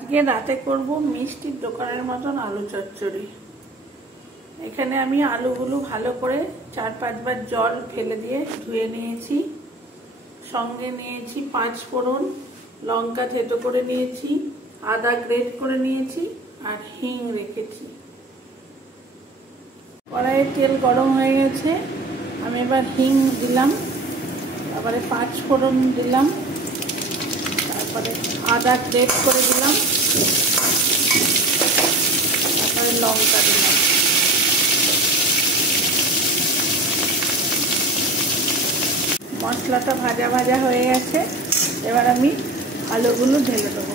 আজকে রাতে করব মিষ্টির দোকানের মতন আলু চচ্চড়ি। এখানে আমি আলুগুলো ভালো করে 4-5 বার জল ফেলে দিয়ে ধুয়ে নিয়েছি। সঙ্গে নিয়েছি 5 ফোড়ন, লঙ্কা থেতো করে নিয়েছি, আদা গ্রেট করে নিয়েছি আর হিং রেখেছি। কড়াইয়ে তেল গরম হয়ে গেছে, আমি এবার হিং দিলাম, তারপরে 5 ফোড়ন দিলাম, তারপরে আদা গ্রেট করে দিলাম, তারপরে লঙ্কা দিলাম। মশলাটা ভাজা ভাজা হয়ে গেছে, এবার আমি আলুগুলো ঢেলে দেবো।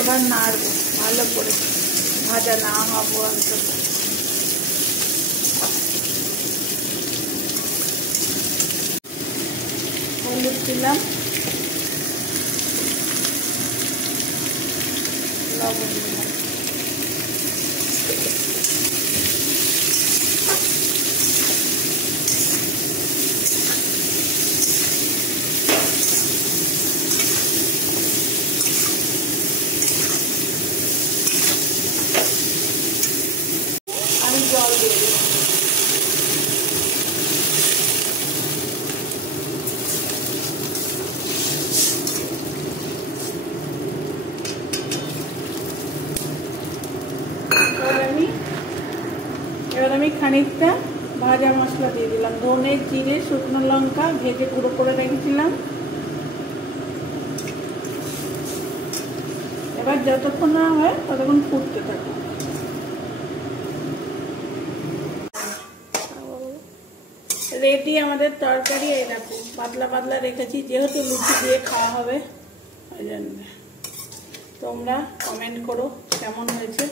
এবার নাড়ব ভালো করে, ভাজা না হবো একদম। হলুদ দিলাম, লবণ দিলাম, আমি জল দিয়ে দিলাম। এবার আমি খানিকটা ভাজা মশলা দিয়ে দিলাম, ধনে জিরে শুকনো লঙ্কা ভেজে গুঁড়ো করে রেখেছিলাম। এবার যতক্ষণ না হয় ততক্ষণ ফুটতে থাকে। রেডি আমাদের তরকারি। এই দেখো পাতলা পাতলা রেখেছি, যেহেতু লুচি দিয়ে খাওয়া হবে ওই জন্য। তোমরা কমেন্ট করো কেমন হয়েছে।